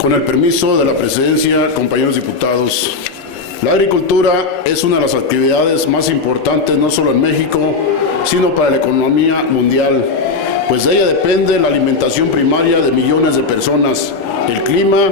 Con el permiso de la presidencia, compañeros diputados, la agricultura es una de las actividades más importantes no solo en México, sino para la economía mundial, pues de ella depende la alimentación primaria de millones de personas, el clima,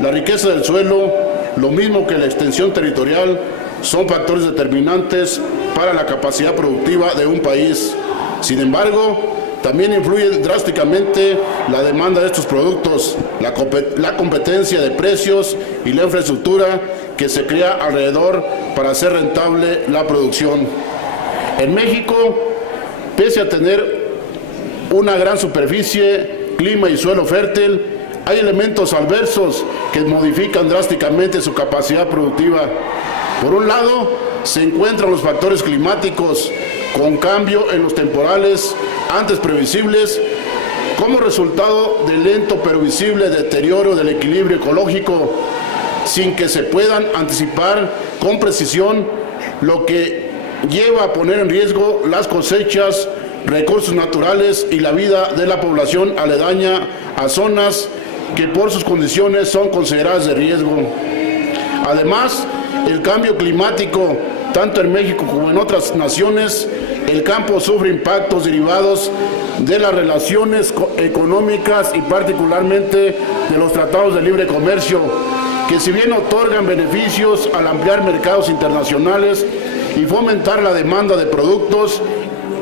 la riqueza del suelo, lo mismo que la extensión territorial, son factores determinantes para la capacidad productiva de un país. Sin embargo, también influye drásticamente la demanda de estos productos, la competencia de precios y la infraestructura que se crea alrededor para hacer rentable la producción. En México, pese a tener una gran superficie, clima y suelo fértil, hay elementos adversos que modifican drásticamente su capacidad productiva. Por un lado, se encuentran los factores climáticos, con cambio en los temporales antes previsibles, como resultado del lento pero visible deterioro del equilibrio ecológico, sin que se puedan anticipar con precisión, lo que lleva a poner en riesgo las cosechas, recursos naturales y la vida de la población aledaña a zonas que por sus condiciones son consideradas de riesgo. Además, el cambio climático, tanto en México como en otras naciones, el campo sufre impactos derivados de las relaciones económicas y particularmente de los tratados de libre comercio, que si bien otorgan beneficios al ampliar mercados internacionales y fomentar la demanda de productos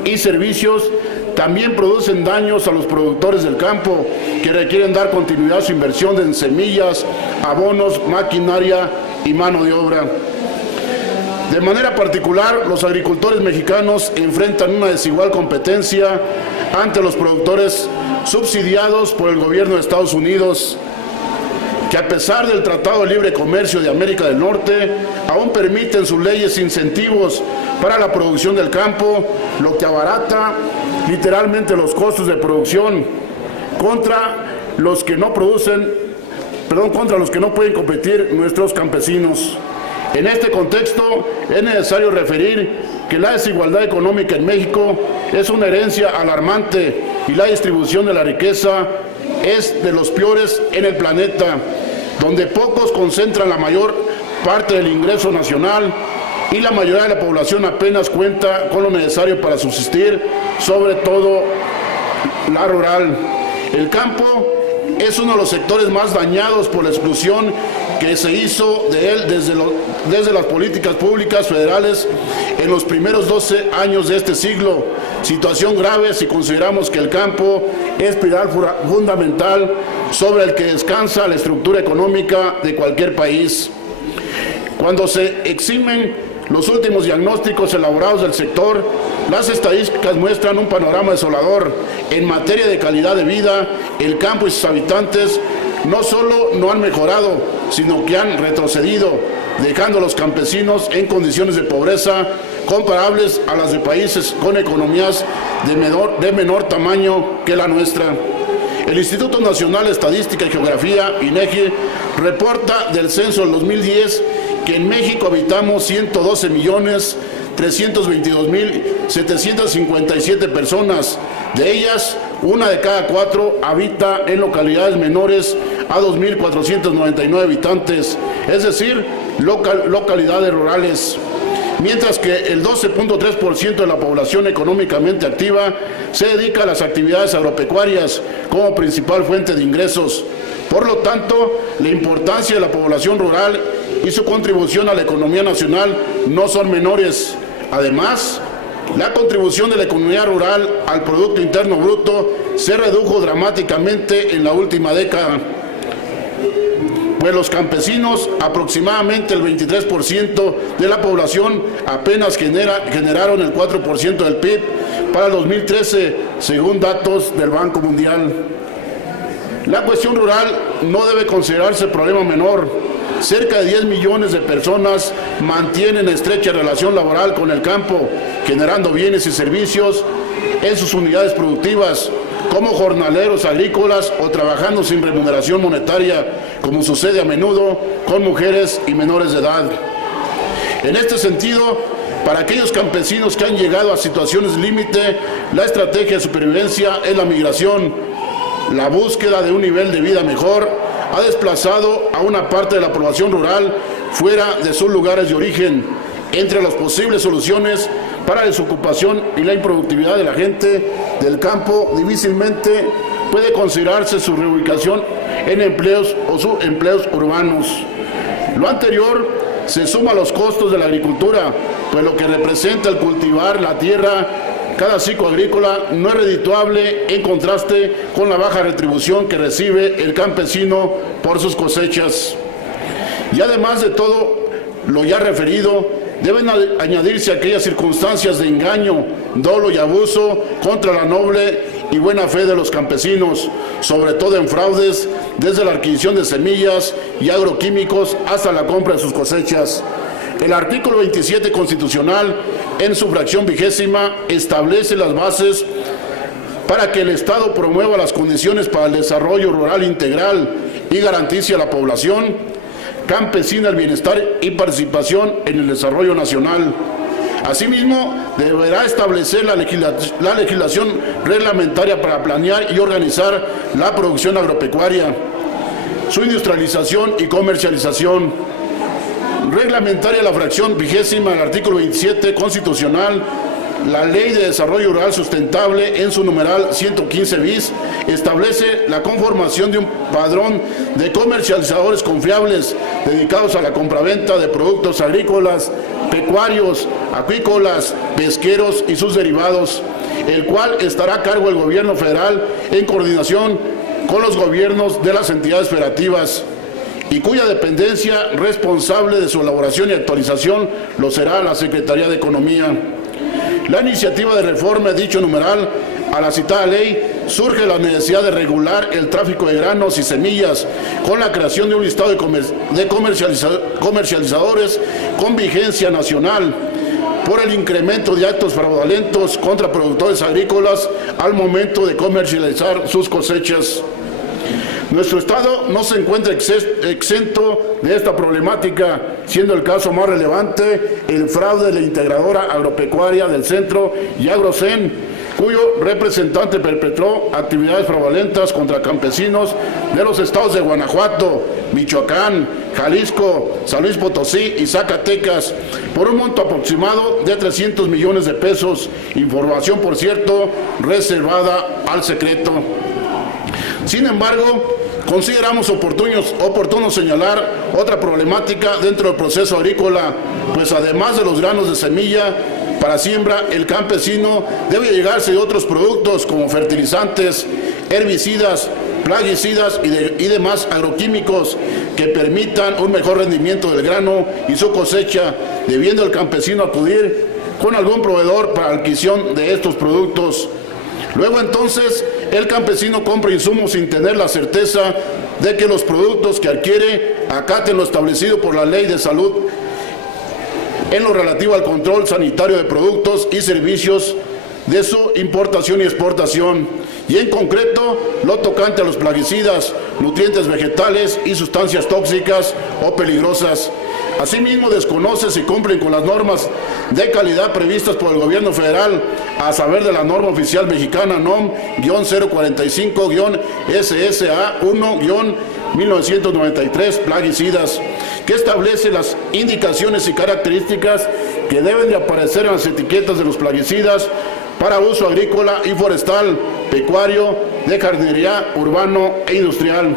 y servicios, también producen daños a los productores del campo, que requieren dar continuidad a su inversión en semillas, abonos, maquinaria y mano de obra. De manera particular, los agricultores mexicanos enfrentan una desigual competencia ante los productores subsidiados por el gobierno de Estados Unidos, que a pesar del Tratado de Libre Comercio de América del Norte, aún permiten sus leyes incentivos para la producción del campo, lo que abarata literalmente los costos de producción contra los que no pueden competir nuestros campesinos. En este contexto, es necesario referir que la desigualdad económica en México es una herencia alarmante y la distribución de la riqueza es de los peores en el planeta, donde pocos concentran la mayor parte del ingreso nacional y la mayoría de la población apenas cuenta con lo necesario para subsistir, sobre todo la rural. El campo es uno de los sectores más dañados por la exclusión que se hizo de él desde las políticas públicas federales en los primeros 12 años de este siglo. Situación grave si consideramos que el campo es pilar fundamental sobre el que descansa la estructura económica de cualquier país. Cuando se eximen los últimos diagnósticos elaborados del sector, las estadísticas muestran un panorama desolador. En materia de calidad de vida, el campo y sus habitantes no solo no han mejorado, sino que han retrocedido, dejando a los campesinos en condiciones de pobreza comparables a las de países con economías de menor tamaño que la nuestra. El Instituto Nacional de Estadística y Geografía, INEGI, reporta del censo del 2010 que en México habitamos 112.322.757 personas. De ellas, una de cada 4 habita en localidades menores a 2.499 habitantes, es decir, localidades rurales. Mientras que el 12.3% de la población económicamente activa se dedica a las actividades agropecuarias como principal fuente de ingresos. Por lo tanto, la importancia de la población rural y su contribución a la economía nacional no son menores. Además, la contribución de la economía rural al Producto Interno Bruto se redujo dramáticamente en la última década, pues los campesinos, aproximadamente el 23% de la población, apenas generaron el 4% del PIB para el 2013, según datos del Banco Mundial. La cuestión rural no debe considerarse problema menor. Cerca de 10 millones de personas mantienen estrecha relación laboral con el campo, generando bienes y servicios en sus unidades productivas, como jornaleros agrícolas o trabajando sin remuneración monetaria, como sucede a menudo con mujeres y menores de edad. En este sentido, para aquellos campesinos que han llegado a situaciones límite, la estrategia de supervivencia es la migración, la búsqueda de un nivel de vida mejor, ha desplazado a una parte de la población rural fuera de sus lugares de origen. Entre las posibles soluciones para la desocupación y la improductividad de la gente del campo, difícilmente puede considerarse su reubicación en empleos o subempleos urbanos. Lo anterior se suma a los costos de la agricultura, pues lo que representa el cultivar la tierra cada ciclo agrícola no es redituable en contraste con la baja retribución que recibe el campesino por sus cosechas. Y además de todo lo ya referido, deben añadirse aquellas circunstancias de engaño, dolo y abuso contra la noble y buena fe de los campesinos, sobre todo en fraudes, desde la adquisición de semillas y agroquímicos hasta la compra de sus cosechas. El artículo 27 constitucional, en su fracción 20ª, establece las bases para que el Estado promueva las condiciones para el desarrollo rural integral y garantice a la población campesina el bienestar y participación en el desarrollo nacional. Asimismo, deberá establecer la legislación reglamentaria para planear y organizar la producción agropecuaria, su industrialización y comercialización. Reglamentaria la fracción 20ª del artículo 27 constitucional. La Ley de Desarrollo Rural Sustentable, en su numeral 115 bis, establece la conformación de un padrón de comercializadores confiables dedicados a la compraventa de productos agrícolas, pecuarios, acuícolas, pesqueros y sus derivados, el cual estará a cargo del gobierno federal en coordinación con los gobiernos de las entidades federativas, y cuya dependencia responsable de su elaboración y actualización lo será la Secretaría de Economía. La iniciativa de reforma de dicho numeral a la citada ley surge la necesidad de regular el tráfico de granos y semillas con la creación de un listado de comercializadores con vigencia nacional por el incremento de actos fraudulentos contra productores agrícolas al momento de comercializar sus cosechas. Nuestro Estado no se encuentra exento de esta problemática, siendo el caso más relevante el fraude de la integradora agropecuaria del Centro y Agrocen, cuyo representante perpetró actividades fraudulentas contra campesinos de los estados de Guanajuato, Michoacán, Jalisco, San Luis Potosí y Zacatecas, por un monto aproximado de 300 millones de pesos, información, por cierto, reservada al secreto. Sin embargo, consideramos oportuno señalar otra problemática dentro del proceso agrícola, pues además de los granos de semilla para siembra, el campesino debe llegarse de otros productos como fertilizantes, herbicidas, plaguicidas y demás agroquímicos que permitan un mejor rendimiento del grano y su cosecha, debiendo el campesino acudir con algún proveedor para la adquisición de estos productos. Luego entonces el campesino compra insumos sin tener la certeza de que los productos que adquiere acaten lo establecido por la Ley de Salud en lo relativo al control sanitario de productos y servicios de su importación y exportación, y en concreto lo tocante a los plaguicidas, nutrientes vegetales y sustancias tóxicas o peligrosas. Asimismo, desconoce si cumplen con las normas de calidad previstas por el gobierno federal, a saber de la norma oficial mexicana NOM-045-SSA1-1993, plaguicidas, que establece las indicaciones y características que deben de aparecer en las etiquetas de los plaguicidas para uso agrícola y forestal, pecuario, de jardinería, urbano e industrial.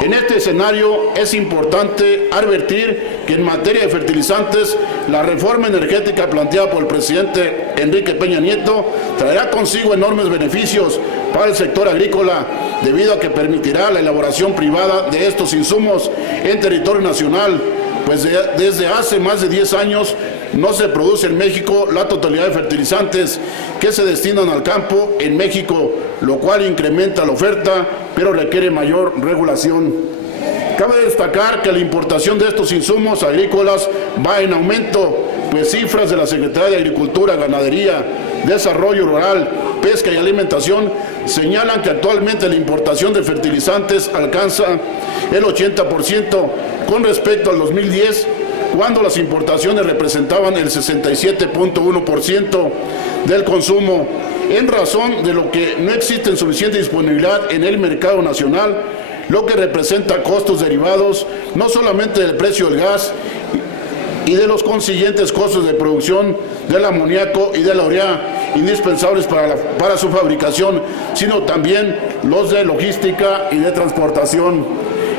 En este escenario es importante advertir que en materia de fertilizantes, la reforma energética planteada por el presidente Enrique Peña Nieto traerá consigo enormes beneficios para el sector agrícola, debido a que permitirá la elaboración privada de estos insumos en territorio nacional, pues desde hace más de 10 años no se produce en México la totalidad de fertilizantes que se destinan al campo en México, lo cual incrementa la oferta, pero requiere mayor regulación. Cabe destacar que la importación de estos insumos agrícolas va en aumento, pues cifras de la Secretaría de Agricultura, Ganadería, Desarrollo Rural, Pesca y Alimentación señalan que actualmente la importación de fertilizantes alcanza el 80% con respecto al 2010, cuando las importaciones representaban el 67.1% del consumo. En razón de lo que no existe suficiente disponibilidad en el mercado nacional, lo que representa costos derivados no solamente del precio del gas y de los consiguientes costos de producción del amoníaco y de la urea indispensables para su fabricación, sino también los de logística y de transportación.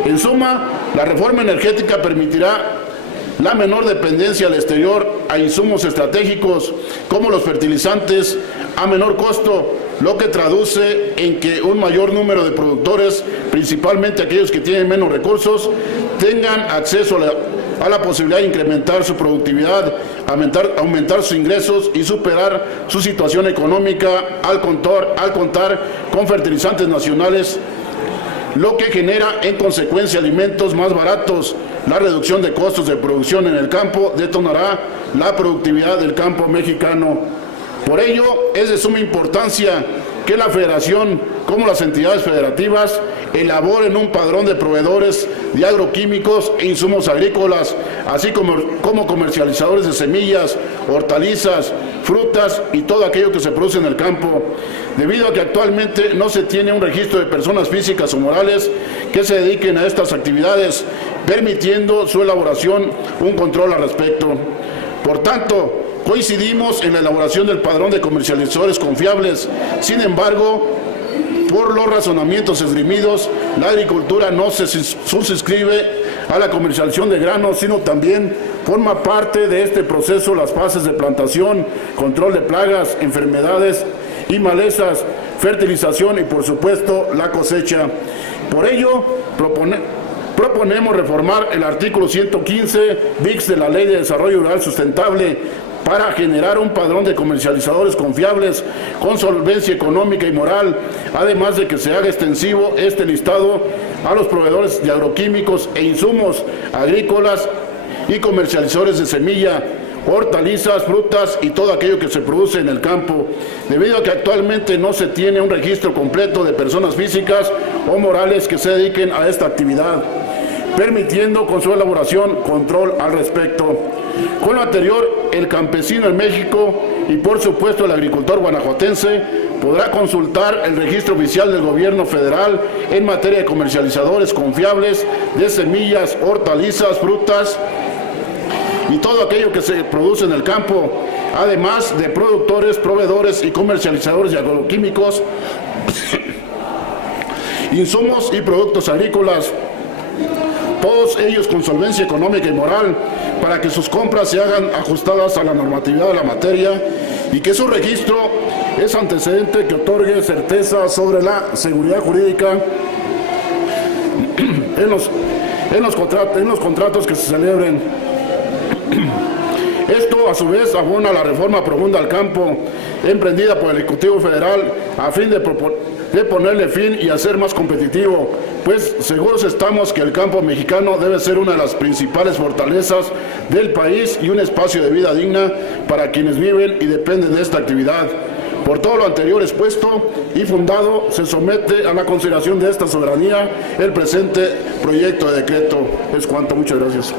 En suma, la reforma energética permitirá la menor dependencia al exterior a insumos estratégicos como los fertilizantes a menor costo, lo que traduce en que un mayor número de productores, principalmente aquellos que tienen menos recursos, tengan acceso a la posibilidad de incrementar su productividad, aumentar sus ingresos y superar su situación económica al contar con fertilizantes nacionales, lo que genera en consecuencia alimentos más baratos. La reducción de costos de producción en el campo detonará la productividad del campo mexicano. Por ello, es de suma importancia que la Federación, como las entidades federativas, elaboren un padrón de proveedores de agroquímicos e insumos agrícolas, así como comercializadores de semillas, hortalizas, frutas y todo aquello que se produce en el campo, debido a que actualmente no se tiene un registro de personas físicas o morales que se dediquen a estas actividades, permitiendo su elaboración un control al respecto. Por tanto, coincidimos en la elaboración del padrón de comercializadores confiables. Sin embargo, por los razonamientos esgrimidos, la agricultura no se suscribe a la comercialización de granos, sino también forma parte de este proceso las fases de plantación, control de plagas, enfermedades y malezas, fertilización y, por supuesto, la cosecha. Por ello, proponemos reformar el artículo 115 bis de la Ley de Desarrollo Rural Sustentable para generar un padrón de comercializadores confiables con solvencia económica y moral, además de que se haga extensivo este listado a los proveedores de agroquímicos e insumos agrícolas y comercializadores de semilla, hortalizas, frutas y todo aquello que se produce en el campo, debido a que actualmente no se tiene un registro completo de personas físicas o morales que se dediquen a esta actividad, permitiendo con su elaboración control al respecto. Con lo anterior, el campesino en México y por supuesto el agricultor guanajuatense podrá consultar el registro oficial del gobierno federal en materia de comercializadores confiables de semillas, hortalizas, frutas y todo aquello que se produce en el campo, además de productores, proveedores y comercializadores de agroquímicos, insumos y productos agrícolas, todos ellos con solvencia económica y moral, para que sus compras se hagan ajustadas a la normatividad de la materia y que su registro es antecedente que otorgue certeza sobre la seguridad jurídica en los contratos que se celebren. Esto, a su vez, abona la reforma profunda al campo, emprendida por el Ejecutivo Federal, a fin de ponerle fin y hacer más competitivo, pues seguros estamos que el campo mexicano debe ser una de las principales fortalezas del país y un espacio de vida digna para quienes viven y dependen de esta actividad. Por todo lo anterior expuesto y fundado, se somete a la consideración de esta soberanía el presente proyecto de decreto. Es cuanto, muchas gracias.